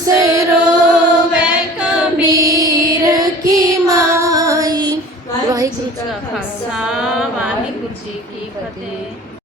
हंस रोवे कबीर की माई वाहिगुरु जी का खालसा वाहिगुरु जी की फतेह